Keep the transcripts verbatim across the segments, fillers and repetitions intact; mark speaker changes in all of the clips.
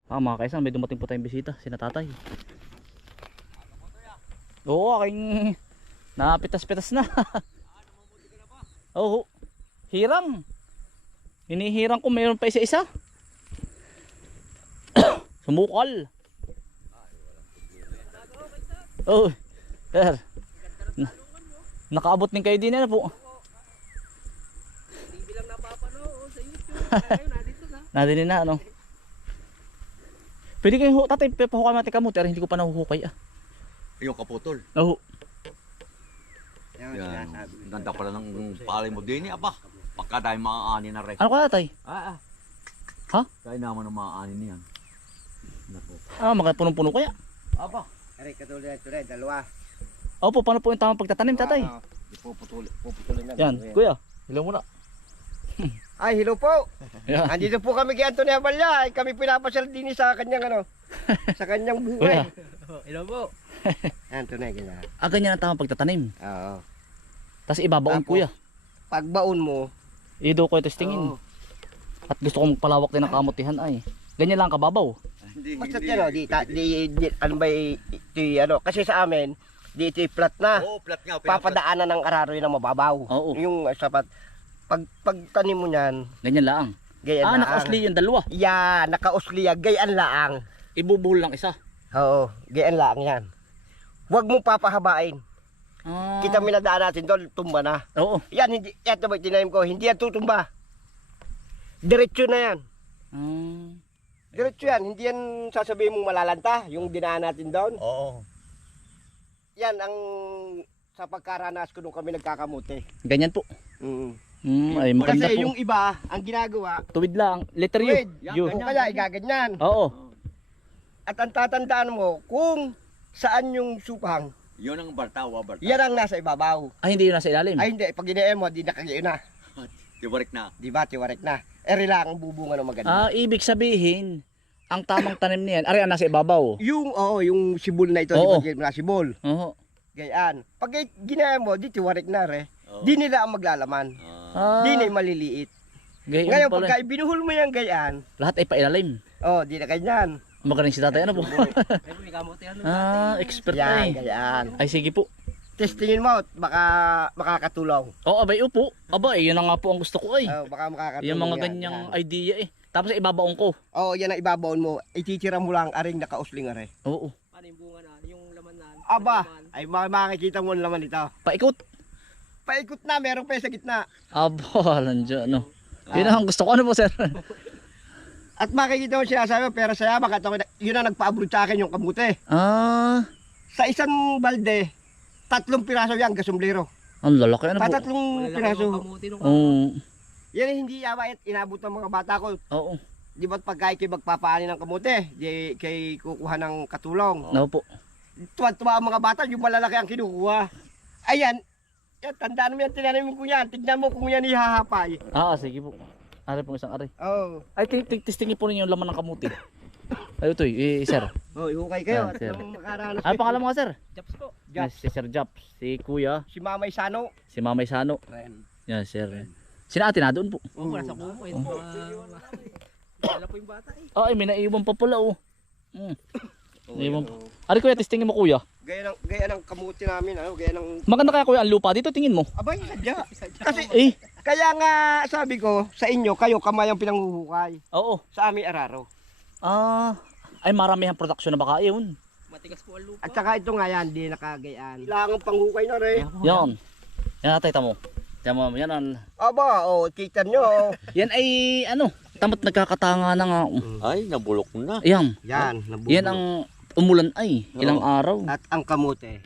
Speaker 1: Ah, mga kaisan, may dumating po tayong bisita, sina tatay. Oo, aking napitas-pitas na. Oo, hirang. Hinihirang ko, mayroon pa isa-isa. Sumukal. Oh, sir. Na, nakaabot din kayo din na po.
Speaker 2: T V lang napapanood sa YouTube. Ngayon, nandito na.
Speaker 1: Nadinin na, ano. Pwede kayo, tatay, pahukay natin kamuti, pero hindi ko pa nahuhukay, ah.
Speaker 3: Yung kaputol.
Speaker 1: Oo.
Speaker 3: Yan. Ganda pala ng palay mo din, aba. Pagka tayo maaani na rin.
Speaker 1: Ano ka, tatay?
Speaker 3: Ah, ah.
Speaker 1: Ha?
Speaker 3: Kaya naman ang maaani niyan. Naku.
Speaker 1: Ah, mga punong-puno kaya.
Speaker 3: Aba.
Speaker 2: Aray, katulad ito rin, dalawa.
Speaker 1: Opo, paano po yung tamang pagtatanim, tatay?
Speaker 2: Ah, Ipuputulin, puputulin na.
Speaker 1: Yan, kuya. Hello muna.
Speaker 2: Ay, hello po.
Speaker 1: Yan.
Speaker 2: Andito po kami kay Antonio Abalya. Ay, kami pinapasyal din sa kanyang ano, sa kanyang buhay. Hello po. Antonio, ganyan.
Speaker 1: Ah, ganyan ang tamang pagtatanim.
Speaker 2: Oo.
Speaker 1: Tapos ibabaon,
Speaker 2: Tapos,
Speaker 1: kuya.
Speaker 2: Pagbaon mo,
Speaker 1: Ido ko testingin.
Speaker 2: oo.
Speaker 1: At gusto kong magpalawak din ng kamutihan ay. Ganyan lang kababaw.
Speaker 3: Hindi,
Speaker 2: Basta
Speaker 3: hindi.
Speaker 2: yan o, di, ta- di, di, ano ba, y- ito y- ano, kasi sa amin, di ito y flat na.
Speaker 3: Oo, flat nga.
Speaker 2: Papadaanan ng araroy na mababaw.
Speaker 1: Oo.
Speaker 2: Yung uh, sapat, pag, pagtanim mo niyan,
Speaker 1: Ganyan lang.
Speaker 2: gayan
Speaker 1: Ah,
Speaker 2: laang.
Speaker 1: nakausli yung dalawa.
Speaker 2: Yeah, nakausliya, gayan laang.
Speaker 1: Ibubuhol lang isa.
Speaker 2: Oo, gayan laang yan. Huwag mo papahabain.
Speaker 1: Ah.
Speaker 2: Kita minadaan natin doon, tumba na.
Speaker 1: Oo.
Speaker 2: Yan, hindi, yan ito ba tinanim ko, hindi yan tutumba. Diretso na yan.
Speaker 1: Ah.
Speaker 2: Diretso yan, hindi yan sasabihin mong malalanta, yung dinaan natin doon.
Speaker 3: Oo.
Speaker 2: Yan ang sa pagkaranas ko nung kami nagkakamuti.
Speaker 1: Ganyan po.
Speaker 2: Mm.
Speaker 1: Hmm, ay maganda
Speaker 2: Kasi
Speaker 1: po.
Speaker 2: yung iba, ang ginagawa,
Speaker 1: Tuwid lang. Letter U.
Speaker 2: tuwid.
Speaker 1: U.
Speaker 2: O kaya igaganyan.
Speaker 1: Oo.
Speaker 2: At ang tatandaan mo, kung saan yung supang,
Speaker 3: Yun ang bartawa, bartawa.
Speaker 2: yan ang nasa ibabaw.
Speaker 1: Ay, hindi yun nasa ilalim.
Speaker 2: Ay hindi, pag ginayaan mo, di nakagayon na.
Speaker 3: Tiwarik na.
Speaker 2: Di ba, tiwarek na. Eri lang ang bubunga ng maganda.
Speaker 1: Ah, ibig sabihin, ang tamang tanim niyan, ari ang nasa ibabaw.
Speaker 2: Yung, oo, yung sibol na ito,
Speaker 1: Oo.
Speaker 2: di ba, na sibol.
Speaker 1: Oo.
Speaker 2: Gayaan. Pag ginayaan mo, di tiwarek na re.
Speaker 3: Oo.
Speaker 2: Di nila ang maglalaman.
Speaker 3: Ah.
Speaker 1: Ah,
Speaker 2: Di na maliliit.
Speaker 1: gayon
Speaker 2: Ngayon,
Speaker 1: pala.
Speaker 2: pagka ibinuhol mo yung gayaan,
Speaker 1: Lahat ay pailalim.
Speaker 2: oh, di na ganyan.
Speaker 1: Magaling si tatay, ano po? Ah, expert na
Speaker 2: Yan,
Speaker 1: eh.
Speaker 2: gayaan.
Speaker 1: Ay, sige po.
Speaker 2: Testingin mo, baka makakatulong.
Speaker 1: Oo, abay, upo. Aba, eh, yun na nga po ang gusto ko ay.
Speaker 2: Oh, baka makakatulong
Speaker 1: Yung mga
Speaker 2: yan,
Speaker 1: ganyang
Speaker 2: yan.
Speaker 1: idea eh. Tapos ibabaon ko.
Speaker 2: Oo, yan ang ibabaon mo. Ititira mo lang aring nakausling are.
Speaker 1: Oo.
Speaker 4: Paano yung bunga na? Yung laman na?
Speaker 2: Aba, ay ma- makikita mo ang laman ito.
Speaker 1: Paikot.
Speaker 2: Paikot na, meron pa yung sa gitna.
Speaker 1: Aba, nandiyan, ano. Yun ang gusto ko. Ano po, sir?
Speaker 2: At makikita mo siya sabi, pero saya baka ito, yun ang nagpa-abroad sa akin yung kamuti.
Speaker 1: Ah,
Speaker 2: Sa isang balde, tatlong piraso yan, gasumblero.
Speaker 1: ang lalaki, ano po.
Speaker 2: Patatlong piraso.
Speaker 1: Oo.
Speaker 2: Yan ay hindi yawa at inabot ng mga bata ko.
Speaker 1: Oo.
Speaker 2: Di ba't pagka kay magpapaani ng kamuti, di kay kukuha ng katulong.
Speaker 1: Ano po.
Speaker 2: Tuwa-tuwa ang mga bata, yung malalaki ang kinukuha. Ayan, yan, tandaan mo yan, tinanim ko yan. Tignan mo kung yan ihahapay.
Speaker 1: Ah, sige po. Ari pong isang ari.
Speaker 2: Oo.
Speaker 1: Ay, t- t- testingin po ninyo yung laman ng kamuti. Ay, ito eh, sir.
Speaker 2: Oh, ihukay kayo.
Speaker 1: Ah,
Speaker 2: At
Speaker 1: sir.
Speaker 2: nang makaranas
Speaker 1: Ano pangalan mo nga, sir?
Speaker 4: Japs po.
Speaker 1: Yes, si Sir Japs. Si Kuya.
Speaker 2: Si Mamay Sano.
Speaker 1: Si Mamay Sano.
Speaker 2: Ren.
Speaker 1: Yan, sir. Si ate na doon po.
Speaker 4: Oo, nasa kumo. Ito mga... Wala po yung bata eh.
Speaker 1: Ay, may naiwan pa pala, oh. Mm. Naiwan pa. Ari, Kuya, testingin mo, Kuya.
Speaker 2: Gaya ng, gaya ng kamuti namin, ano, gaya ng...
Speaker 1: Maganda kaya, Kuya, ang lupa dito, tingin mo.
Speaker 2: Abay, sadya. Kasi,
Speaker 1: Eh,
Speaker 2: kaya nga sabi ko, sa inyo, kayo kamay ang pinanghuhukay.
Speaker 1: oo.
Speaker 2: Sa amin, araro.
Speaker 1: Ah, ay maramihan production na baka yun.
Speaker 4: Matigas po ang lupa.
Speaker 2: At saka ito nga yan, di nakagayaan. Kailangan panghukay na rin.
Speaker 1: Yan. Yan, atay, tamo. Tamo, yan ang...
Speaker 2: Aba, oh, kita nyo.
Speaker 1: Yan ay, ano, tamat nagkakatanga na nga.
Speaker 3: Ay, nabulok na.
Speaker 1: Yan.
Speaker 2: Yan, nabubulo.
Speaker 1: Yan ang umulan ay, ilang
Speaker 3: Oo.
Speaker 1: araw.
Speaker 2: At ang kamote,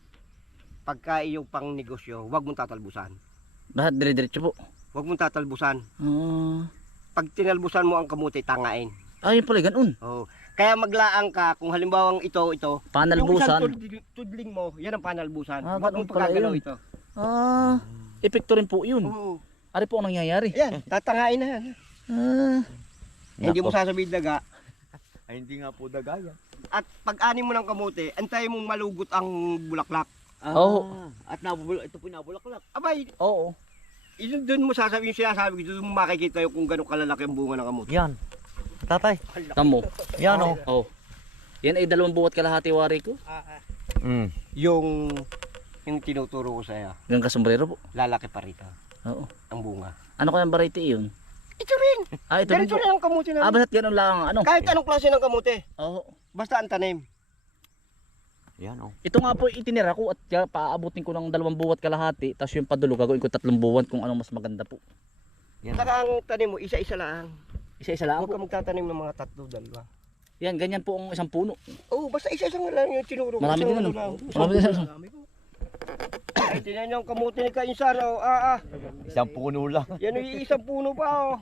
Speaker 2: pagka iyong pang negosyo, huwag mong tatalbusan.
Speaker 1: Lahat dire-diretso po.
Speaker 2: Huwag mong tatalbusan.
Speaker 1: Ah,
Speaker 2: Pag tinalbusan mo ang kamote, tangain.
Speaker 1: ay, pala, ganun.
Speaker 2: Oh. Kaya maglaang ka, kung halimbawa ito, ito, yung isang
Speaker 1: Panalbusan.
Speaker 2: tudling, tudling mo, yan ang panalbusan.
Speaker 1: Ah,
Speaker 2: Huwag
Speaker 1: ganun
Speaker 2: mong
Speaker 1: pala
Speaker 2: pagkagalaw
Speaker 1: yun.
Speaker 2: ito.
Speaker 1: Ah, epekto rin po yun.
Speaker 2: Oo.
Speaker 1: Ari po ang nangyayari.
Speaker 2: Yan, tatangain na yan.
Speaker 1: Ah,
Speaker 2: Hindi mo
Speaker 3: Nako.
Speaker 2: sasabihin daga.
Speaker 3: Ay, hindi nga po dagaya.
Speaker 2: At pag-ani mo ng kamote, antayin mong malugot ang bulaklak.
Speaker 1: Oo.
Speaker 3: At nabubulok, ito po nabulaklak.
Speaker 2: Abay,
Speaker 1: oo.
Speaker 2: yun doon mo sasabihin, sinasabi ko, doon mo makikita yung kung gano'ng kalalaki ang bunga ng kamote.
Speaker 3: Yan. Tatay.
Speaker 1: Tamo.
Speaker 3: Yan o.
Speaker 1: Oh. Yan ay dalawang buwat kalahati wari ko.
Speaker 3: Mm.
Speaker 2: Yung, yung tinuturo ko sa'yo,
Speaker 1: Yung kasombrero po.
Speaker 2: lalaki pa rito.
Speaker 1: Oo.
Speaker 2: Ang bunga.
Speaker 1: Ano kayang variety yun?
Speaker 2: Ito rin.
Speaker 1: Ah, ito rin
Speaker 2: Ganito
Speaker 1: po.
Speaker 2: rin ang kamuti
Speaker 1: Ah,
Speaker 2: namin.
Speaker 1: basta't ganun lang. Ano?
Speaker 2: Kahit anong klase ng kamuti.
Speaker 1: Oo.
Speaker 2: Basta ang tanim.
Speaker 3: Yan o.
Speaker 1: Ito nga po itinira ko at kaya paaabutin ko ng dalawang buwat kalahati. Tapos yung padulo gagawin ko tatlong buwan kung anong mas maganda po.
Speaker 3: Yan.
Speaker 2: Saka ang tanim mo, isa-isa lang.
Speaker 1: Isa-isa lang
Speaker 2: Huwag
Speaker 1: po.
Speaker 2: ka magtatanim ng mga tatlo, dalawa.
Speaker 1: Yan, ganyan po ang isang puno.
Speaker 2: Oo, basta isa-isa lang yung tinuro ko.
Speaker 1: Marami
Speaker 2: Isang
Speaker 1: din ano.
Speaker 2: lang.
Speaker 1: Marami din ano.
Speaker 2: Ay, tinan niyo ang kamuti ni Kainsan. Oh. Ah, ah.
Speaker 3: Isang puno lang.
Speaker 2: Yan yung isang puno pa. Oh.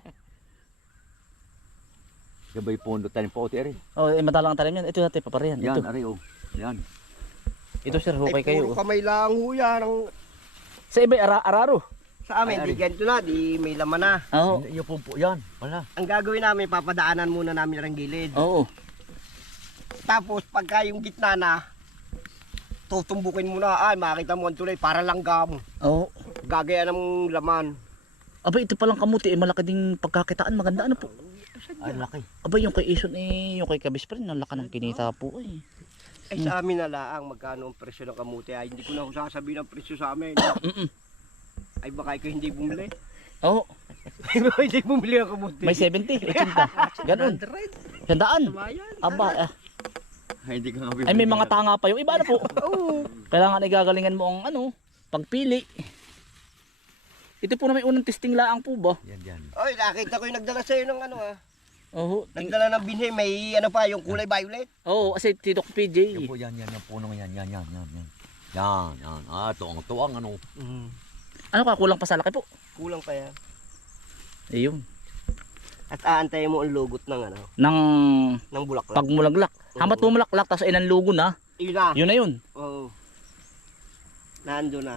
Speaker 3: Gabay puno tayo po, Tere.
Speaker 1: Oh, eh, madalang ang tanim yan. Ito natin, paparihan.
Speaker 3: Yan,
Speaker 1: Ito.
Speaker 3: ari o. Yan.
Speaker 1: Ito sir,
Speaker 2: Ay,
Speaker 1: hukay
Speaker 2: puro
Speaker 1: kayo.
Speaker 2: kamay lang ho yan. Ang-
Speaker 1: Sa iba, ara araro.
Speaker 2: Sa amin,
Speaker 3: Ay,
Speaker 2: di ganito na, di may laman na.
Speaker 1: Oo.
Speaker 3: Yung po po. Yan. Wala.
Speaker 2: Ang gagawin namin, papadaanan muna namin ang gilid.
Speaker 1: Oo.
Speaker 2: Tapos, pagka yung gitna na, tutumbukin mo na. Ay, makita mo ang tulay, para langgam.
Speaker 1: Oo.
Speaker 2: Gagaya ng laman.
Speaker 1: Aba, ito palang kamuti, eh, malaki ding pagkakitaan. Maganda ano po.
Speaker 3: Ay, laki.
Speaker 1: Aba, yung kay Ison eh, yung kay Kabis pa rin, ang laki ng kinita po eh.
Speaker 2: Ay, sa amin na laang magkano ang presyo ng kamuti. Ay, hindi ko na ho sasabihin ang presyo sa amin.
Speaker 1: Mm-mm.
Speaker 2: Ay, baka ikaw hindi bumili.
Speaker 1: Oo.
Speaker 2: Ay, baka hindi bumili ang kamuti.
Speaker 1: May seventy, eighty. Ganun. Sandaan. Aba, ah.
Speaker 3: Ay, hindi ka nga
Speaker 1: Ay, may mga tanga pa yung iba na po.
Speaker 2: Oo.
Speaker 1: Kailangan igagalingan mo ang ano, pagpili. Ito po na may unang testing laang po ba?
Speaker 3: Yan, yan.
Speaker 2: Ay, nakita ko yung nagdala sa'yo ng ano ah.
Speaker 1: Oo. ting-
Speaker 2: Nagdala ng binhi, may ano pa, yung kulay violet.
Speaker 1: Oo, kasi si Doc P
Speaker 3: Yan
Speaker 1: J.
Speaker 3: po, yan, yan. Yung puno yan, yan, yan, yan, yan. Yan, yan. Ah, tuwang, tuwang, ano.
Speaker 2: Mm.
Speaker 1: Ano ka, kulang pa sa laki po?
Speaker 2: Kulang pa yan.
Speaker 1: Ayun.
Speaker 2: At aantayin mo ang lugot ng ano,
Speaker 1: Nang
Speaker 2: ng bulaklak.
Speaker 1: pagmulaglak. Hamat pumulaklak, tapos ay nanlugo na.
Speaker 2: Yun na.
Speaker 1: Yun na yun.
Speaker 2: Oo. Nando na.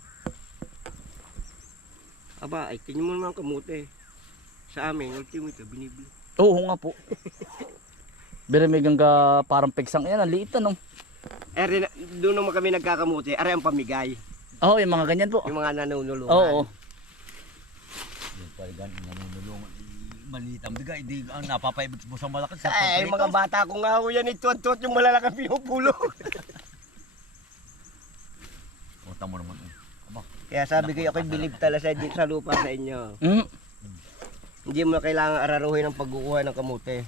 Speaker 2: Aba, ay tingin mo naman ang kamuti. Sa amin, ultimate, binibili.
Speaker 1: Oo nga po. Pero may gangga parang pegsang yan, ang liit ano.
Speaker 2: Eh, rin- doon naman kami nagkakamuti, are ang pamigay.
Speaker 1: Oo, yung mga ganyan po.
Speaker 2: Yung mga nanunulungan.
Speaker 1: Oo.
Speaker 3: Yung talagang nanunulungan. Maliit ang bigay. Hindi ah, napapaibig mo sa malaki. Sa
Speaker 2: Ay,
Speaker 3: pagprito.
Speaker 2: mga bata ko nga ho yan, ituot-tuot yung malalakang pinupulo.
Speaker 3: O, tamo naman. eh. Aba,
Speaker 2: Kaya sabi ko, ako'y bilib talaga sa, sa lupa sa inyo.
Speaker 1: Mm.
Speaker 2: Hindi mo na kailangan araruhin ang pagkukuha ng kamuti.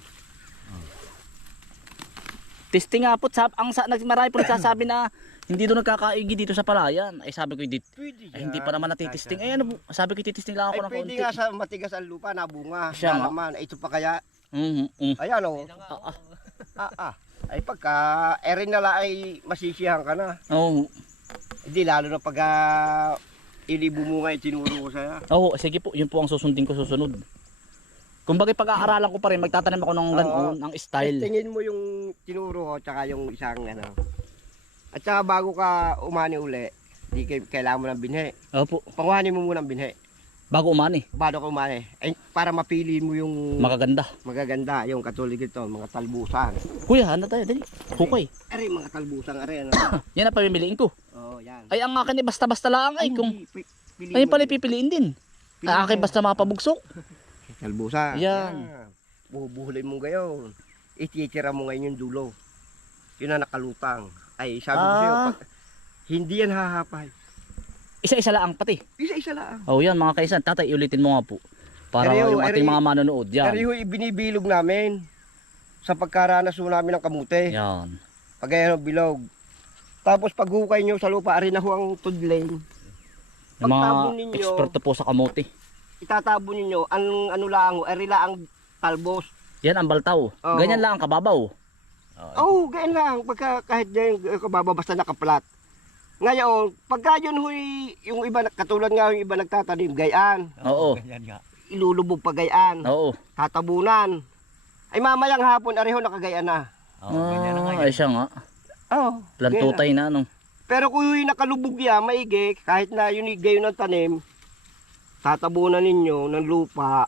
Speaker 1: Testing nga po, sab ang sa, nag- marami po nagsasabi na hindi doon nagkakaigi dito sa palayan. Ay sabi ko, hindi,
Speaker 2: Pwede
Speaker 1: ay, hindi pa naman natitesting. Ay ano po, sabi ko titesting lang
Speaker 2: Ay,
Speaker 1: ako ng
Speaker 2: pwede
Speaker 1: konti.
Speaker 2: nga sa matigas ang lupa, nabunga,
Speaker 1: Siya nga.
Speaker 2: nalaman. Ay, ito pa kaya,
Speaker 1: Mhm, mm.
Speaker 2: ayan o.
Speaker 1: Ah, ah.
Speaker 2: Ah, ah. Ay, pagka, erin na lang ay masisiyahan ka na.
Speaker 1: Oo.
Speaker 2: Hindi, lalo na pagka ilibo mo nga yung tinuro ko sa'yo.
Speaker 1: Oo, sige po, yun po ang susundin ko susunod. Kung bagay pag-aaralan ko pa rin, magtatanim ako ng ganoon, ng style.
Speaker 2: Tingin mo yung tinuro ko, tsaka yung isang ano. At saka bago ka umani uli, di kay- kailangan mo ng binhe.
Speaker 1: Opo,
Speaker 2: Panguhanin mo muna ng binhe.
Speaker 1: bago umani,
Speaker 2: Bago ka umani. Ay, para mapili mo yung
Speaker 1: makaganda.
Speaker 2: magaganda, yung katulad ito, mga talbusan.
Speaker 1: Kuya, ano tayo, dali. Hukay.
Speaker 2: Ari, mga talbusan, ari, ano.
Speaker 1: Yan ang pamimiliin ko.
Speaker 2: Oo, yan.
Speaker 1: Ay, ang akin ay basta-basta lang ay kung...
Speaker 2: hindi, pi- pili
Speaker 1: Ayun
Speaker 2: mo
Speaker 1: pala
Speaker 2: din.
Speaker 1: pipiliin din.
Speaker 2: Pili
Speaker 1: Ang akin
Speaker 2: mo.
Speaker 1: basta mapabugsok.
Speaker 2: Talbusan.
Speaker 1: Yan.
Speaker 2: Bubuhulin mo gayon. Ititira mo ngayon yung dulo. Yun na nakalutang. Ay, sabi ko
Speaker 1: Ah.
Speaker 2: sa'yo, pag, hindi yan hahapay.
Speaker 1: Isa-isa lang pati.
Speaker 2: Isa-isa lang.
Speaker 1: Oh, yan mga kaisan. Tatay, ulitin mo nga po. Para
Speaker 2: Ariyo,
Speaker 1: yung ating
Speaker 2: ari-
Speaker 1: mga manonood. Yan.
Speaker 2: Pero yung ibinibilog namin sa pagkaranas mo namin ng kamuti.
Speaker 1: Yan.
Speaker 2: Pag ayan ang bilog. Tapos paghukay nyo sa lupa, arin na ho ang tudling.
Speaker 1: Yung mga
Speaker 2: Pagtabon ninyo,
Speaker 1: eksperto po sa kamote.
Speaker 2: itatabon ninyo, ang ano lang ho, ari lang ang talbos.
Speaker 1: Yan ang baltaw.
Speaker 2: Oo.
Speaker 1: Ganyan lang ang kababaw.
Speaker 2: Oo, oh, ganyan lang. Pagka kahit dyan kababa, basta nakaplat. Ngayon, pagka yun huy, yung iba, katulad nga yung iba nagtatanim, gayaan.
Speaker 1: Oo.
Speaker 3: Ganyan nga.
Speaker 2: Ilulubog pa gayaan.
Speaker 1: Oo.
Speaker 2: Tatabunan. Ay mamayang hapon, areho nakagayaan na.
Speaker 3: Oo, ganyan na nga
Speaker 1: Ah, ay siya nga.
Speaker 2: Oo.
Speaker 1: Plantutay na ano.
Speaker 2: Pero kung yung nakalubog yan, maigi, kahit na yun gayon ng tanim, tatabunan ninyo ng lupa.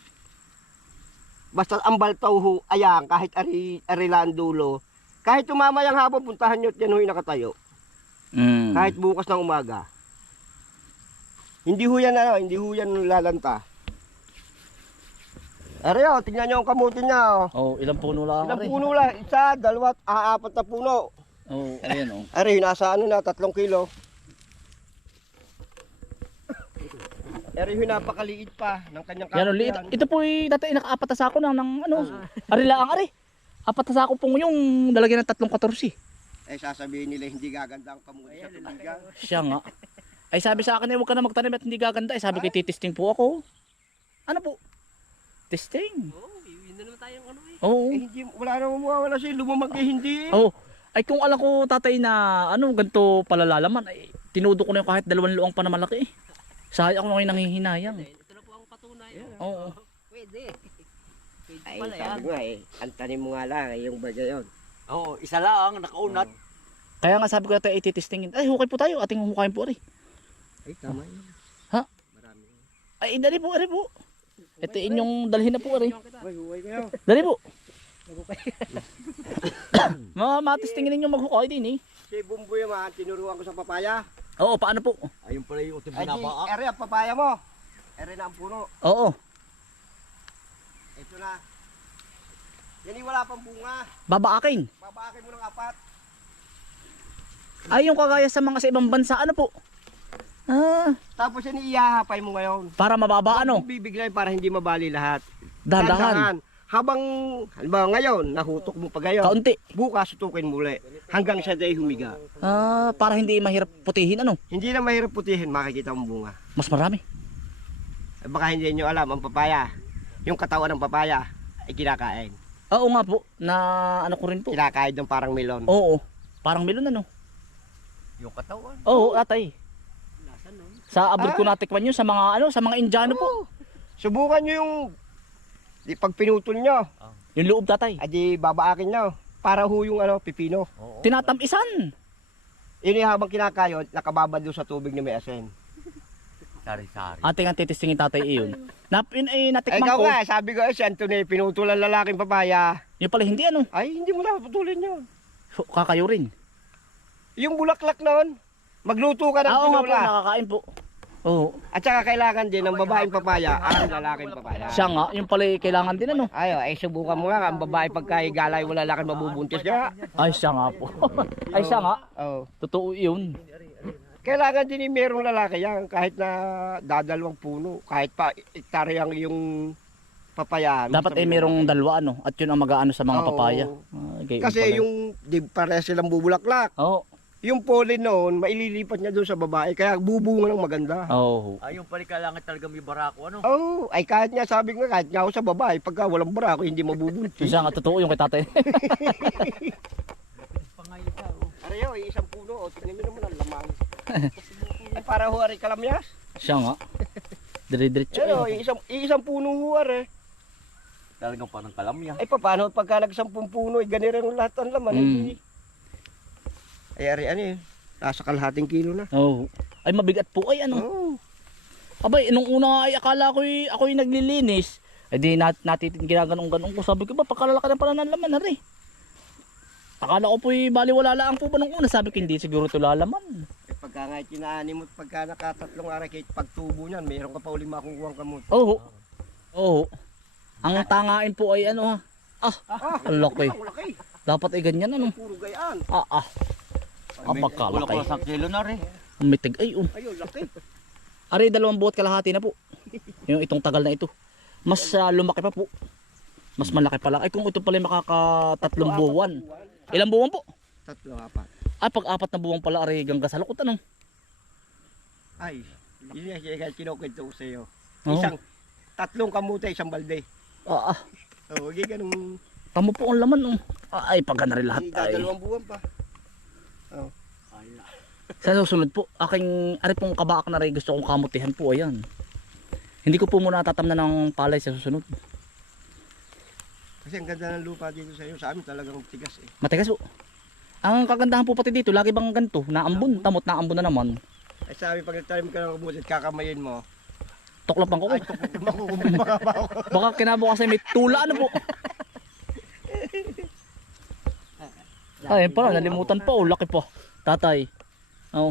Speaker 2: Basta ang baltaw ho, ayan, kahit ari, arilan dulo. Kahit umamayang hapon, puntahan nyo at yan ho'y nakatayo.
Speaker 1: Mm.
Speaker 2: Kahit bukas ng umaga. Hindi ho yan, ano, hindi ho yan lalanta. Are oh, tingnan niyo ang kamuti niya oh.
Speaker 1: Oh, ilang puno lang
Speaker 2: Ilang
Speaker 1: ari.
Speaker 2: puno lang? Isa, dalawa, ah, apat na puno.
Speaker 1: Oh, ayan oh.
Speaker 2: Are, nasa ano na, tatlong kilo. Are, yun napakaliit pa ng kanyang
Speaker 1: Yan oh,
Speaker 2: kamuti
Speaker 1: liit.
Speaker 2: yan.
Speaker 1: Ito po ay dati nakaapat na sako ng, ng ano. Ari lang ari. Apat na sako pong yung lalagyan ng tatlong katorsi.
Speaker 2: Eh, sasabihin nila hindi gaganda ang kamuti sa tubigan.
Speaker 1: Siya nga. Ay sabi sa akin eh, huwag ka na magtanim at hindi gaganda. Ay sabi ko, titesting po ako. Ano po? Testing.
Speaker 4: Oo, yun na naman tayong ano eh.
Speaker 1: Oo.
Speaker 2: Eh, hindi, wala namang mawawala siya, lumamag eh, hindi.
Speaker 1: Oo. Ay kung alam ko tatay na ano ganito palalalaman ay tinudo ko na yung kahit dalawang luang pa na malaki eh. Sayang ako ngayon nanghihinayang.
Speaker 4: Ito na po ang patunay.
Speaker 1: Oo.
Speaker 4: Pwede. Pwede
Speaker 2: Ay,
Speaker 4: pala yan.
Speaker 2: sabi nga eh, ang tanim mo nga lang, eh, yung bagay yun.
Speaker 3: Oo, isa lang, nakaunat.
Speaker 1: Kaya nga sabi ko tayo ititestingin. Ay hukay po tayo. Ating hukayin po ari.
Speaker 2: Ay, tama yun.
Speaker 1: Ha?
Speaker 2: Marami.
Speaker 1: Ay dali po ari po. Ito inyong dalhin na po ari.
Speaker 2: Uy, huwag kayo.
Speaker 1: Dali po. Mga matestingin ninyo maghukay din eh.
Speaker 2: Si Bumboy man, tinuruan ko sa papaya.
Speaker 1: Oo, paano po?
Speaker 3: Ayun pala yung utim
Speaker 2: Ay, di,
Speaker 3: binabaa.
Speaker 2: ere ang papaya mo. Ere na ang puno.
Speaker 1: Oo.
Speaker 2: Ito na. Yan yung wala pang bunga.
Speaker 1: Babaaking.
Speaker 2: Babakin mo ng apat.
Speaker 1: Ay yung kagaya sa mga sa ibang bansa ano po? Ah,
Speaker 2: Tapos yan iihahapay mo ngayon.
Speaker 1: para mababa ano?
Speaker 2: Bibiglayin para hindi mabali lahat.
Speaker 1: Dahan-dahan.
Speaker 2: Habang, halimbawa ngayon, nahutok mo pa gayon.
Speaker 1: Kaunti.
Speaker 2: Bukas, tutukin muli. Hanggang siya day humiga.
Speaker 1: Ah, para hindi mahirap putihin ano?
Speaker 2: Hindi na mahirap putihin, makikita mo bunga.
Speaker 1: Mas marami.
Speaker 2: Eh, baka hindi nyo alam, ang papaya, yung katawan ng papaya, ay kinakain.
Speaker 1: Oo nga po, na ano ko rin po.
Speaker 2: Kinakain ng parang melon.
Speaker 1: Oo, parang melon ano?
Speaker 3: Yung katawan.
Speaker 1: Oo, atay.
Speaker 4: Nasaan no?
Speaker 1: Sa abroad ko
Speaker 2: Ah.
Speaker 1: natikman yun sa mga ano, sa mga Indiano po.
Speaker 2: Oo. Subukan nyo yung, di pag pinutol nyo,
Speaker 1: Yung loob tatay.
Speaker 2: adi babaakin nyo. Para ho yung ano, pipino.
Speaker 3: Oo.
Speaker 1: Tinatamisan.
Speaker 2: Yun yung habang kinakayod, nakababad doon sa tubig na may asin.
Speaker 3: Sari-sari.
Speaker 1: Ating ang titistingin tatay iyon. Nap, yun ay
Speaker 2: Eh,
Speaker 1: natikman
Speaker 2: ikaw
Speaker 1: ko.
Speaker 2: nga, sabi ko, eh, si Anthony, pinutol ang lalaking papaya.
Speaker 1: Yung pala hindi ano,
Speaker 2: Ay, hindi mo na putulin yun.
Speaker 1: kakayo rin.
Speaker 2: Yung bulaklak noon, magluto ka ng
Speaker 1: Ah, oo nga po,
Speaker 2: pinula.
Speaker 1: nakakain po. Oo.
Speaker 2: At saka kailangan din ng babaeng papaya ang lalaking papaya.
Speaker 1: Siya nga, yung pala ay kailangan din ano.
Speaker 2: Ayo, ay subukan mo nga, ang babae pagkaigalay wala lalaking mabubuntis niya.
Speaker 1: Ay siya nga po. Ay siya nga.
Speaker 2: Oh.
Speaker 1: Totoo yun.
Speaker 2: Kailangan din yung merong lalaki yan, kahit na dadalawang puno, kahit pa hektaryang yung papaya.
Speaker 1: Dapat ay merong dalawa ano, at yun ang mag-aano sa mga
Speaker 2: Oo.
Speaker 1: papaya. Ah, gayon
Speaker 2: Kasi
Speaker 1: pala.
Speaker 2: yung, di pare silang bubulaklak.
Speaker 1: Oo.
Speaker 2: Yung pollen noon, maililipat niya doon sa babae, kaya bubunga ng maganda.
Speaker 1: Oo.
Speaker 3: Ayun pala kailangan talaga may barako ano.
Speaker 2: Oh, ay kahit nga sabi ko nga, kahit nga ako sa babae, pagka walang barako, hindi mabubuntis.
Speaker 1: Siya nga, totoo yung kay tatay.
Speaker 3: Pangayo ka. Oh.
Speaker 2: Arayo, isang puno, o tingnan mo naman ang lamang. Ay, para huwari kalamyas.
Speaker 1: Siya nga. Dire-diretso.
Speaker 2: Pero
Speaker 1: eh.
Speaker 2: isang, isang puno huwari.
Speaker 3: Talagang parang kalamya.
Speaker 2: Ay, paano pagka nagsampung puno, ay ganira ng lahat ang laman.
Speaker 1: Mm.
Speaker 2: Hindi. Ay, ari, ano yun? Nasa kalahating kilo na.
Speaker 1: Oo. Ay mabigat po ay ano.
Speaker 2: Oh.
Speaker 1: Abay, nung una ay akala ko ako yung naglilinis. Ay di nat natitin ginaganong-ganong ko. Sabi ko ba, pakalalaki na pala ng laman na rin. Akala ko po baliwala lang po ba nung una. Sabi ko hindi siguro ito lalaman.
Speaker 2: Eh, pagka nga itinaani mo, pagka nakatatlong araw, kahit pagtubo niyan, mayroon ka pa uli makukuha kamot.
Speaker 1: Oo. Oo. Ang tangain po ay ano ha. Ah,
Speaker 2: Ah,
Speaker 1: ang laki.
Speaker 2: ang laki.
Speaker 1: Dapat ay ganyan ano.
Speaker 2: Puro gayaan.
Speaker 1: Ah, ah. Ah,
Speaker 3: May-
Speaker 1: magkalaki.
Speaker 3: Wala ko sa kilo na rin.
Speaker 1: Ang mitig. Ay, um.
Speaker 2: Ayun, laki.
Speaker 1: Ari, dalawang buhat kalahati na po. Yung itong tagal na ito. Mas ah, lumaki pa po. Mas malaki pala. Ay, kung ito pala makakatatlong buwan. Ilang buwan po?
Speaker 2: Tatlo, apat.
Speaker 1: Ah, pag apat na buwan pala, ari, hanggang sa lukot, ano?
Speaker 2: Ay, yun yung kaya kinukwento ko sa iyo.
Speaker 1: Oo.
Speaker 2: Isang, tatlong kamuti, isang balde.
Speaker 1: Ah, ah.
Speaker 2: Oo, hindi ganun.
Speaker 1: Tamo po ang laman, oh. Ah, ay, pagka na rin lahat,
Speaker 2: Hindi
Speaker 1: ay.
Speaker 2: dalawang buwan pa.
Speaker 1: Sa susunod po, aking, ari pong kabaak na rin gusto kong kamutihan po, ayan. Hindi ko po muna tatamnan ng palay sa susunod.
Speaker 2: Kasi ang ganda ng lupa dito sa iyo. Sa amin talagang tigas eh.
Speaker 1: Matigas po. Ang kagandahan po pati dito, lagi bang ganito, naambon, tamot naambon na naman.
Speaker 2: Ay sabi, pag nagtanim ka ng kamuti at kakamayin mo,
Speaker 1: Tuklapan ko.
Speaker 2: ay, makukumbin mga bao.
Speaker 1: Baka kinabukasan may tula, ano po. Ay, pala, nalimutan pa, oh, laki pa. Tatay. Oh.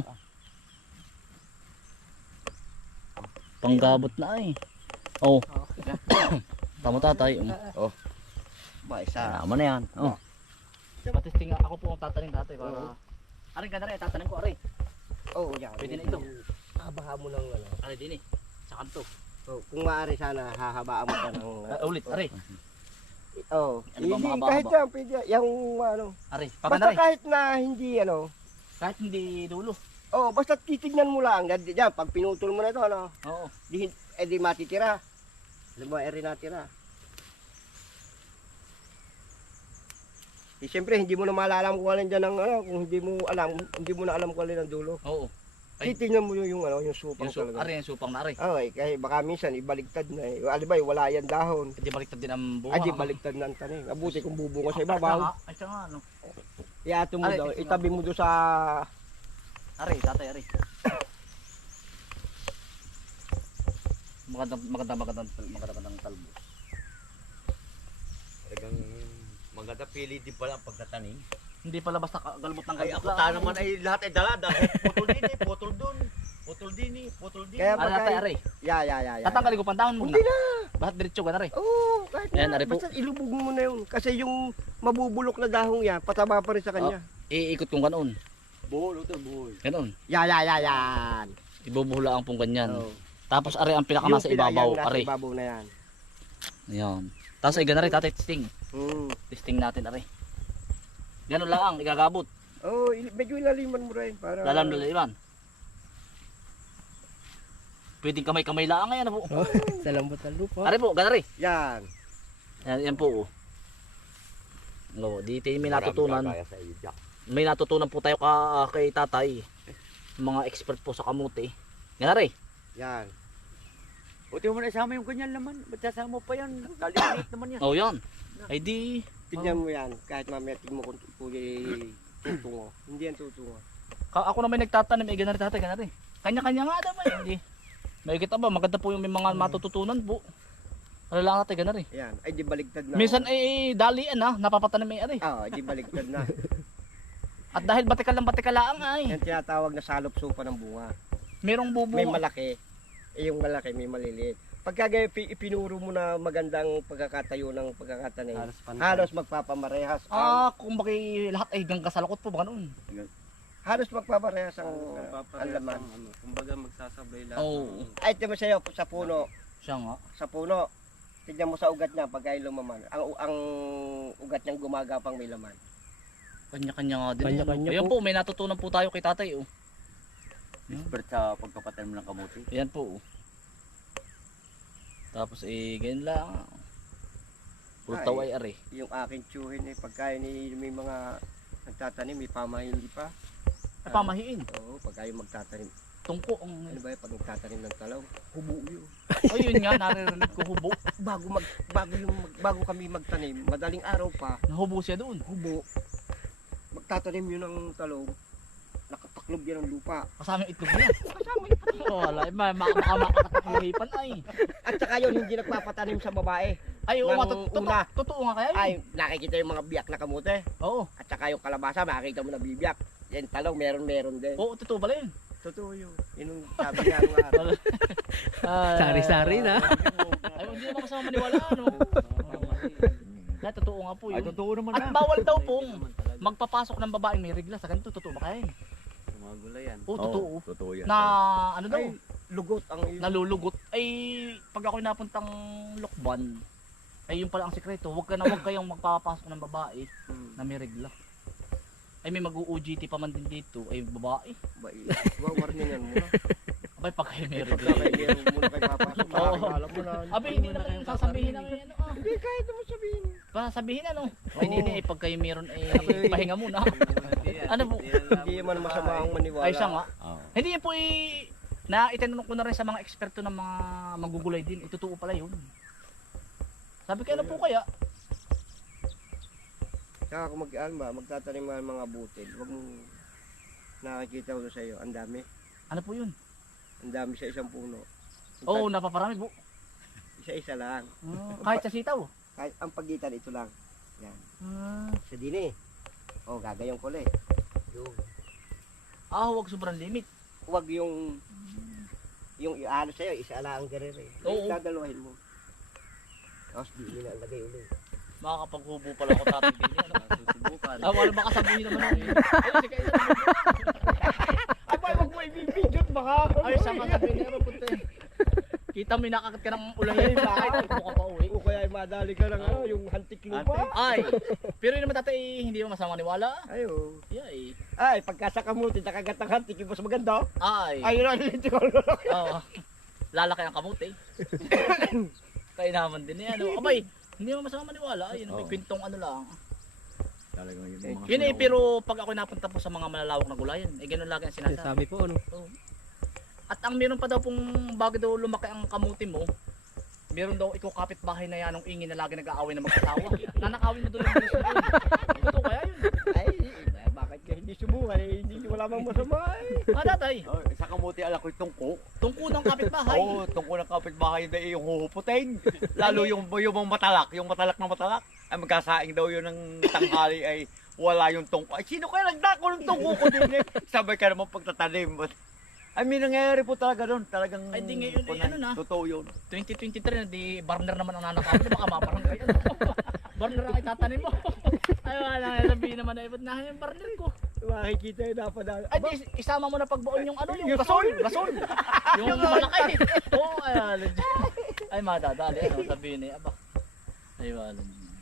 Speaker 1: Panggabot na eh. Oh. Tama tatay. Um.
Speaker 2: Ba, isa.
Speaker 3: Tama na yan. Oh.
Speaker 1: Patisting nga ako po ang tatanim tatay para... Aray ka na rin, tatanim ko aray.
Speaker 2: Oo, oh, yan.
Speaker 1: Pwede na ito.
Speaker 2: Habahan mo ng ano.
Speaker 1: Aray din eh. Sa kanto.
Speaker 2: Oh, kung maaari sana, hahabaan mo pa ng...
Speaker 1: Ah, ulit, aray.
Speaker 2: Oo. Oh,
Speaker 1: Ano ba,
Speaker 2: hindi,
Speaker 1: mahaba-haba?
Speaker 2: kahit yan, pwede. Yung ano.
Speaker 1: Aray,
Speaker 2: Basta
Speaker 1: paganda rin.
Speaker 2: kahit na hindi ano.
Speaker 1: Kahit hindi dulo.
Speaker 2: Oo, oh, basta titignan mo lang. Yan, yan, pag pinutol mo na ito, ano.
Speaker 1: Oo.
Speaker 2: Di, eh di matitira. Alam mo, eri natira. Eh, siyempre, hindi mo na malalam kung alin dyan ang ano, kung hindi mo alam, hindi mo na alam kung alin ang dulo.
Speaker 1: Oo. Ay.
Speaker 2: Titignan mo yung, yung ano, yung supang
Speaker 1: Yung su
Speaker 2: talaga.
Speaker 1: aray, yung supang na aray.
Speaker 2: Okay, kasi baka minsan ibaligtad na eh. Alibay, wala yan dahon.
Speaker 1: Hindi baliktad din ang bunga.
Speaker 2: Ay, di baligtad na ang tanim. Abuti kung bubunga sa
Speaker 1: Ay, siya
Speaker 2: ibabaw.
Speaker 1: nga, ay, siya nga, ano.
Speaker 2: Iato mo
Speaker 1: Aray,
Speaker 2: daw,
Speaker 1: tingnan
Speaker 2: itabi mo doon sa...
Speaker 1: Aray, tatay, aray. Magandang, magandang, magandang, magandang, magandang talbo.
Speaker 3: Talagang maganda pili din pala ang pagtatanim.
Speaker 1: Hindi pala basta ka- galbot ng
Speaker 3: Ay,
Speaker 1: galbot
Speaker 3: ako
Speaker 1: lang.
Speaker 3: ta naman ay lahat ay dala. Dahil putol din eh, putol dun. Putol din eh, putol din.
Speaker 2: Kaya
Speaker 1: Ano
Speaker 2: pagka-
Speaker 1: tatay, aray?
Speaker 2: Ya, ya, ya, ya.
Speaker 1: Tatanggalin ko pantahon mo
Speaker 2: Hindi
Speaker 1: na.
Speaker 2: na.
Speaker 1: Bakit diretso ka na aray?
Speaker 2: Oo, kahit
Speaker 1: Ayan,
Speaker 2: na.
Speaker 1: ari po.
Speaker 2: Basta ilubog mo na yun. Kasi yung mabubulok na dahong yan, pataba pa rin sa kanya.
Speaker 1: Iikot kong ganoon.
Speaker 3: Buhol, utol, buhol.
Speaker 1: Ganoon.
Speaker 2: Ya, ya, ya, yan.
Speaker 1: Ibubuhulaan pong ganyan.
Speaker 2: Oo.
Speaker 1: Tapos aray ang pinaka
Speaker 2: Yung
Speaker 1: nasa
Speaker 2: pinayang
Speaker 1: ibabaw,
Speaker 2: nasa
Speaker 1: aray.
Speaker 2: ibabaw na yan.
Speaker 1: Ayan. Tapos ay ganun rin, tatay, testing.
Speaker 2: Hmm.
Speaker 1: Testing natin, aray. Ganun lang, igagabot.
Speaker 2: Oo, oh, medyo ilaliman mo rin. Para...
Speaker 1: Lalam na iban. Pwedeng kamay-kamay lang ngayon po.
Speaker 4: Sa lambot ng lupa.
Speaker 1: Aray po, ganun rin.
Speaker 2: Yan.
Speaker 1: Yan, yan po. Oh. No, dito may natutunan.
Speaker 3: Marami kagaya sa iyo, Jack.
Speaker 1: May natutunan po tayo ka, kay tatay. Mga expert po sa kamuti. Ganun rin.
Speaker 2: Yan.
Speaker 3: Buti mo na isama yung ganyan naman. Ba't sasama pa yan? Kaliit naman yan.
Speaker 1: Oh, yan. Ay di.
Speaker 2: Tignan mo yan. Kahit mamaya tignan mo kung puli tutungo. Hindi yan tutungo.
Speaker 1: Ka ako na may nagtatanim, eh, ganun rin tatay, ganun rin. Kanya-kanya nga naman, hindi. May kita ba, maganda po yung may mga matututunan po. Ano lang natin, ganun rin.
Speaker 2: Yan. Ay, di baligtad na.
Speaker 1: Minsan ay dalian ha, napapatanim ay ari.
Speaker 2: Oo, oh, di baligtad na.
Speaker 1: At dahil batikal lang batikal lang ay.
Speaker 2: Yan tinatawag na salop-supa ng bunga.
Speaker 1: Merong bubo.
Speaker 2: May malaki. Eh, yung malaki, may maliliit. Pagka gaya, pi- ipinuro mo na magandang pagkakatayo ng pagkakatanim,
Speaker 4: Halos pantay.
Speaker 2: halos magpapamarehas ang,
Speaker 1: Ah, kung baki lahat ay hanggang kasalakot po ba ganoon?
Speaker 2: halos magpaparehas ang,
Speaker 4: Oo,
Speaker 2: uh, ang
Speaker 4: paparehas
Speaker 2: laman.
Speaker 4: ang ano, kumbaga magsasabay lahat.
Speaker 1: Oo.
Speaker 4: ng-
Speaker 2: Ay, tingnan mo sa'yo, sa puno,
Speaker 1: Siya nga.
Speaker 2: sa puno, tignan mo sa ugat niya pagka yung lumaman. Ang, ang ugat niyang gumagapang may laman.
Speaker 1: Kanya-kanya nga din.
Speaker 4: Kanya-kanya
Speaker 1: Ayan
Speaker 4: po.
Speaker 1: po, may natutunan po tayo kay tatay oh.
Speaker 3: Expert sa pagkapatanim ng kamuti.
Speaker 1: Ayan po oh. Tapos eh, ganyan lang. Pultaw ay ari.
Speaker 2: Yung aking tsuhin eh, pagka ni may mga nagtatanim, may pamahindi pa.
Speaker 1: Ay, pamahiin.
Speaker 2: Oo, pagka yung magtatanim.
Speaker 1: Tungko ang...
Speaker 2: Ano ba yun, pag nagtatanim ng talaw, hubo yun.
Speaker 1: Ayun nga, naririnig ko hubo.
Speaker 2: Bago mag bago yung mag- bago kami magtanim, madaling araw pa,
Speaker 1: Nahubo siya doon.
Speaker 2: hubo. Magtatanim yun ng talong, nakataklob yan ng lupa.
Speaker 1: Kasama yung itlog niya. Kasama yung itlog. Oh, wala. Makakatakipan ay.
Speaker 2: At saka yun, hindi nagpapatanim sa babae.
Speaker 1: Ay, oo
Speaker 2: Nang
Speaker 1: nga. Totoo,
Speaker 2: una.
Speaker 1: totoo nga kaya yun.
Speaker 2: Ay, nakikita yung mga biyak na kamote.
Speaker 1: Oo.
Speaker 2: At saka yung kalabasa, makikita mo na bibiyak. Yan talong, meron meron din.
Speaker 1: Oo, totoo pala yun.
Speaker 2: Totoo yun. Yun yung sabi nga nung araw.
Speaker 1: Ah,
Speaker 4: Sari-sari na.
Speaker 1: Ay, hindi naman kasama maniwala, ano. Kaya totoo nga po
Speaker 3: Ay,
Speaker 1: yun.
Speaker 3: totoo naman
Speaker 1: At
Speaker 3: na.
Speaker 1: bawal daw pong magpapasok ng babaeng may regla sa ganito. Totoo ba kaya yun?
Speaker 4: Mga gulayan.
Speaker 1: Oo, totoo.
Speaker 3: Oo, totoo yan.
Speaker 1: Na, ano daw,
Speaker 2: Ay, lugot ang yun.
Speaker 1: nalulugot. Ay, pag ako'y napuntang Lokban, ay yun pala ang sekreto. Huwag ka na huwag kayong magpapasok ng babae
Speaker 2: Hmm,
Speaker 1: na may regla. Ay, may mag-U G T pa man din dito. Ay, babae.
Speaker 2: ba, wow, warningan mo na.
Speaker 1: Abay, pag kayo may
Speaker 2: Eh,
Speaker 1: regla.
Speaker 2: pagka kayo meron muna kayo papasok,
Speaker 1: Oo.
Speaker 2: alam mo na.
Speaker 1: Abi, hindi na kayo sasabihin ng ano. Ah.
Speaker 2: Hindi, kahit naman sabihin.
Speaker 1: Para sabihin ano. Ay, hindi eh, pag kayo meron eh, pahinga muna. Ano po?
Speaker 2: Hindi man masama ang maniwala.
Speaker 1: Ay, siya nga.
Speaker 3: Oo.
Speaker 1: Hindi yan po eh, na itinanong ko na rin sa mga eksperto ng mga magugulay din. Ito totoo pala yun. Sabi ko, ano po kaya?
Speaker 2: Saka kung mag, ano ba, magtatanim ka ng mga butil, wag mo nakikita ko sa iyo, ang dami.
Speaker 1: Ano po yun?
Speaker 2: Ang dami sa isang puno.
Speaker 1: Oo, oh, napaparami po.
Speaker 2: Isa-isa lang.
Speaker 1: Ah, kahit sa sitaw.
Speaker 2: Kahit ang pagitan ito lang. Yan.
Speaker 1: Ah,
Speaker 2: Sa dini. Oh, gagayong ko ulit. Yung,
Speaker 1: ah, huwag sobrang limit.
Speaker 2: huwag yung yung ano sa'yo, isa lang ang garere.
Speaker 1: Oo.
Speaker 2: Dadalawahin mo. Tapos di nila lagay ulit.
Speaker 1: Makakapaghubo pala ako tatay din yan. Susubukan. Ah, wala baka sabihin naman ako. Ayun, sige, isa naman.
Speaker 2: Abay, wag mo ibibidyo't baka.
Speaker 1: Ay, sa mga sabihin niya, punta eh. Kita mo nakakat ka ng ulahin. Bakit? Ito ka pa uwi.
Speaker 2: O kaya ay madali ka ng ano, yung hantik lupa.
Speaker 1: Ay, pero yun naman tatay, hindi mo masama niwala.
Speaker 2: Ayo.
Speaker 1: Yeah, eh.
Speaker 2: Ay, pagka sa kamuti, nakagat ang hantik, yung mas maganda.
Speaker 1: Ay.
Speaker 2: Ay, yun ang lito ko.
Speaker 1: Oo. Lalaki ang kamuti. Kaya naman din yan. Oh. Abay, hindi mo masama maniwala. Ayun, may
Speaker 3: Oo.
Speaker 1: kwentong ano lang.
Speaker 3: Talagang yung mga
Speaker 1: Yun eh,
Speaker 3: sinaw-
Speaker 1: pero pag ako napunta po sa mga malalawak na gulayan, eh ganun lagi ang sinasabi.
Speaker 4: Sabi po ano.
Speaker 1: Oo. At ang meron pa daw pong bago daw lumaki ang kamuti mo, meron daw ikaw kapitbahay na yan ng ingin na lagi nag-aaway na mag-asawa. Nanakawin mo doon yung gusto mo. Totoo kaya yun?
Speaker 2: Ay, eh, bakit ka hindi subukan? Eh, hindi wala mang masama eh.
Speaker 1: Ah, tatay,
Speaker 3: Oh, sa kamuti ala ko yung tungko.
Speaker 1: tungko ng kapitbahay.
Speaker 3: Oo, tungko ng kapitbahay na yung huhuputin. Lalo yung yung mga matalak, yung matalak na matalak. Ay magkasaing daw yun ng tanghali ay wala yung tungko. Ay sino kaya nagdako ng tungko ko din eh? Sabay ka naman pagtatanim. I mean, nangyayari po talaga doon. Talagang
Speaker 1: Ay, di ngayon, eh,
Speaker 3: kunay.
Speaker 1: ano na?
Speaker 3: Totoo yun.
Speaker 1: twenty twenty-three na di Barner naman ang nanakawin. Baka mabarangay. Barner ang itatanim mo. Ay, wala nga sabihin naman na ibot na yung Barner ko.
Speaker 2: Makikita yun dapat. na-
Speaker 1: Ay, di, isama mo na pagbaon yung ano, yung gasol. Gasol. Yung malaki. Oo, ay, legit. Ay, madadali. Ano, sabihin niya. Aba. Ay, wala.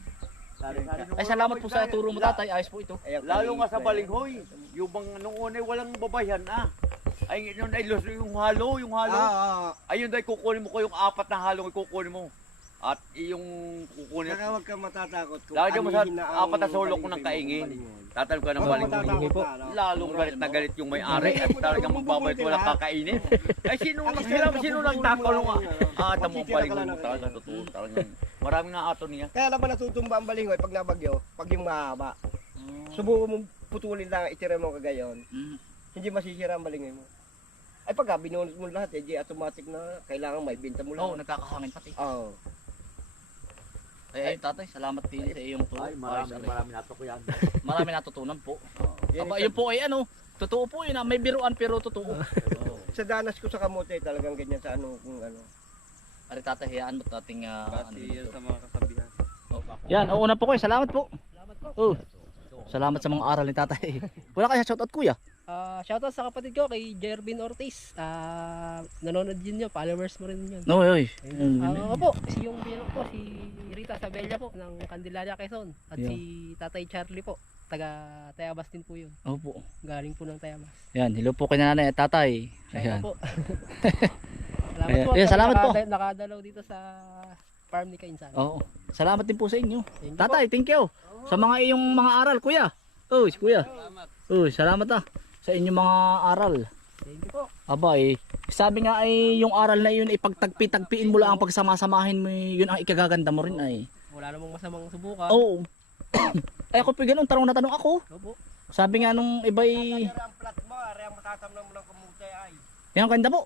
Speaker 1: Ay, salamat po sa turo mo, tatay. Ayos po ito.
Speaker 2: Ayan,
Speaker 3: Lalo nga sa
Speaker 2: eh.
Speaker 3: balinghoy. Yung bang nung una ay walang babayan ah. Ay yun ay los- yung halo, yung halo.
Speaker 2: Ah, ah.
Speaker 3: Ayun dahil kukunin mo ko yung apat na halong kukunin mo. At yung kukunin.
Speaker 2: Saka huwag ka matatakot. Kung
Speaker 3: Lagyan mo sa
Speaker 2: anihin na ang
Speaker 3: apat na sulok ko ng
Speaker 2: balinghoy,
Speaker 3: kaingin.
Speaker 2: balinghoy.
Speaker 3: Tatalog ka ng
Speaker 2: Huwag ka
Speaker 3: balinghoy.
Speaker 2: matatakot na, no?
Speaker 3: Lalong galit na galit yung may-ari at talagang magbabait walang kakainin. Ay sino
Speaker 2: Ang
Speaker 3: sino
Speaker 2: hirap,
Speaker 3: sino
Speaker 2: napupulong
Speaker 3: nagtakaw
Speaker 2: mo
Speaker 3: nung
Speaker 2: lang, ano.
Speaker 3: ah tamo
Speaker 2: Magsisira ka
Speaker 3: balinghoy
Speaker 2: lang
Speaker 3: mo
Speaker 2: ng-
Speaker 3: talaga totoo talagang maraming nga ato niya.
Speaker 2: Kaya naman natutumba ang balinghoy pag nabagyo, pag yung mahaba. Subukan mong putulin lang, itira mo kagayon.
Speaker 1: Mm.
Speaker 2: Hindi masisira ang balinghoy mo. Ay pagka binunot mo lahat, eh, di automatic na kailangan may binta mo
Speaker 1: Oo,
Speaker 2: lahat.
Speaker 1: nagkakahangin pati.
Speaker 2: Oo.
Speaker 1: Ay, ayun, tatay. Salamat din sa iyong turo.
Speaker 3: Ay maraming maraming ato ko yan.
Speaker 1: Marami natutunan po.
Speaker 2: Yan
Speaker 1: Aba,
Speaker 2: isa-
Speaker 1: yun po ay ano, totoo po yun ah. May biruan pero totoo.
Speaker 2: Sa danas ko sa kamote, talagang ganyan sa ano, kung ano.
Speaker 1: Ari tatay, hayaan mo ating uh, ano dito.
Speaker 4: mga kasabihan.
Speaker 1: Yan, oo na po kayo. Salamat po.
Speaker 4: Salamat po.
Speaker 1: Oh. Salamat sa mga aral ni tatay. Wala kaya shoutout kuya.
Speaker 4: Ah, shoutout sa kapatid ko kay Jervin Ortiz. Ah, nanonood din yun, followers mo rin yun.
Speaker 1: No, oy.
Speaker 4: Ah, ako po, si yung biro ko, si Rita Sabella po ng Candelaria, Quezon. At
Speaker 1: Yeah.
Speaker 4: si Tatay Charlie po, taga Tayabas din po yun.
Speaker 1: Opo.
Speaker 4: Galing po ng Tayabas.
Speaker 1: Yan, hello po kay nanay at tatay.
Speaker 4: Ayan.
Speaker 1: Ayan.
Speaker 4: po. Salamat
Speaker 1: Ayan.
Speaker 4: po.
Speaker 1: Ayan,
Speaker 4: at
Speaker 1: salamat po.
Speaker 4: nakada- Nakadalaw dito sa farm ni Kainsan.
Speaker 1: Oo. Salamat din po sa inyo.
Speaker 4: Thank you
Speaker 1: Tatay, thank you. Sa mga iyong mga aral, kuya. Oh, si kuya. Oh, salamat ah sa inyong mga aral.
Speaker 4: Thank you po.
Speaker 1: Aba eh, sabi nga ay yung aral na yun ay pagtagpi-tagpiin mo lang ang pagsama-samahin mo, yun ang ikagaganda mo rin ay.
Speaker 4: Wala namang masamang subukan.
Speaker 1: Oo. Ay ako pa ganun, tanong na tanong ako.
Speaker 4: Opo.
Speaker 1: Sabi nga nung iba'y,
Speaker 2: Kaya ang plat mo, ari ang matatamnan mo ng kamote ay.
Speaker 1: yan ang ganda po.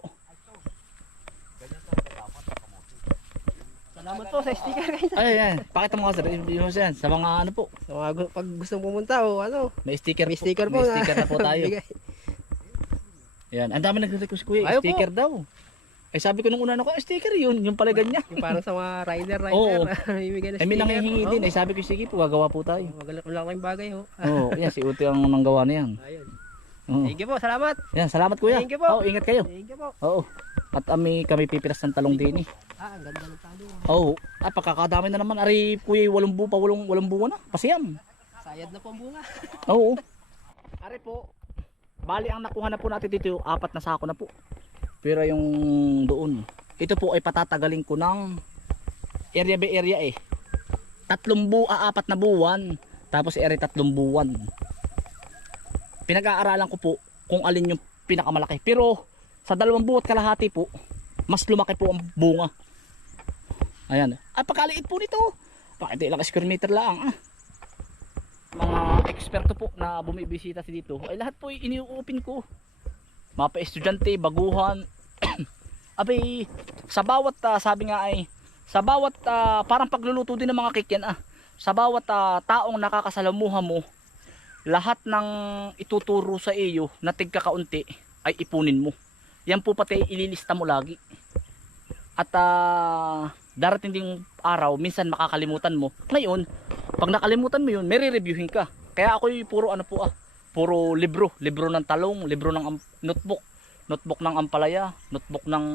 Speaker 4: Salamat po sa sticker kayo.
Speaker 1: Ay, yan. Pakita mo kasi, review mo yan. Sa mga ano po,
Speaker 4: So, mga gu- pag gustong pumunta o ano,
Speaker 1: may sticker,
Speaker 4: may sticker po,
Speaker 1: May sticker na po tayo.
Speaker 4: bigay.
Speaker 1: Yan, ang dami nagre-request kuya,
Speaker 4: Ayaw po.
Speaker 1: sticker daw. Ay sabi ko nung una na ko, sticker yun, yung pala ganyan.
Speaker 4: Yung parang sa mga rider rider,
Speaker 1: Oo.
Speaker 4: ibigay na
Speaker 1: Ay may
Speaker 4: sticker.
Speaker 1: nangihingi din, ay sabi ko sige po, gagawa po tayo.
Speaker 4: Wala wala kayong bagay ho.
Speaker 1: Oo, yan, si Uti ang nanggawa na yan.
Speaker 4: Ayun.
Speaker 1: Oo.
Speaker 4: Thank you po, salamat.
Speaker 1: Yan, salamat kuya.
Speaker 4: Thank you po.
Speaker 1: Oo, ingat kayo.
Speaker 4: Thank you po.
Speaker 1: Oo. At ami kami pipilas ng talong din eh.
Speaker 4: Ah, ang ganda ng talo.
Speaker 1: Oo. Ah, pagkakadami na naman. Ari, kuya, walong buo pa, walong, walong buo na. Pasiyam.
Speaker 4: Sayad na po ang bunga.
Speaker 1: Oo. Ari po. Bali, ang nakuha na po natin dito, apat na sako na po. Pero yung doon, ito po ay patatagalin ko ng area by area eh. Tatlong bu, ah, apat na buwan. Tapos area tatlong buwan. Pinag-aaralan ko po kung alin yung pinakamalaki. Pero sa dalawang buwat kalahati po, mas lumaki po ang bunga. Ayan. Ah, pagkaliit po nito. Bakit ilang square meter lang ah. Mga eksperto po na bumibisita si dito ay lahat po iniuupin ko. Mga pa-estudyante, baguhan. Abay, sa bawat ah, sabi nga ay sa bawat ah, parang pagluluto din ng mga cake yan ah. Sa bawat ah, taong nakakasalamuha mo, lahat ng ituturo sa iyo na tigka kaunti ay ipunin mo. Yan po pati ililista mo lagi. At ah, darating ding araw, minsan makakalimutan mo. Ngayon, pag nakalimutan mo yun, may re-reviewin ka. Kaya ako'y puro ano po ah, puro libro. Libro ng talong, libro ng am- notebook. Notebook ng ampalaya, notebook ng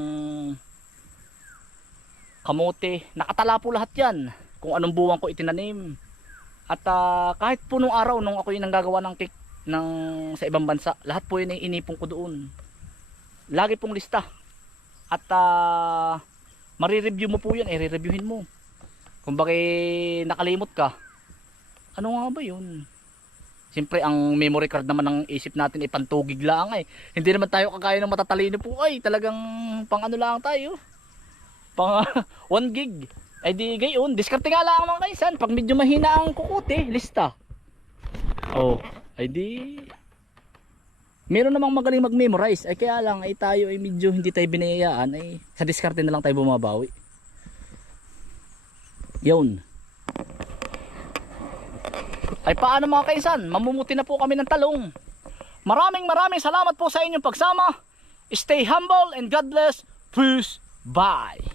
Speaker 1: kamote. Nakatala po lahat yan. Kung anong buwan ko itinanim. At uh, kahit po nung araw, nung ako'y nanggagawa ng cake ng, sa ibang bansa, lahat po yun ay inipong ko doon. Lagi pong lista. At uh, marireview mo po yan, eh, re-reviewin mo. Kung bakit nakalimot ka, ano nga ba yun? Siyempre ang memory card naman ng isip natin ay pantugig lang ay. Hindi naman tayo kagaya ng matatalino po ay. Talagang pang ano lang tayo. Pang one gig. Ay di gayon. Diskarte nga lang mga kaisan. Pag medyo mahina ang kukuti, lista. Oh, ay di meron namang magaling mag-memorize. Ay kaya lang ay tayo ay medyo hindi tayo binayayaan. Ay sa diskarte na lang tayo bumabawi. Yun. Ay paano mga kaisan? Mamumuti na po kami ng talong. Maraming maraming salamat po sa inyong pagsama. Stay humble and God bless. Peace. Bye.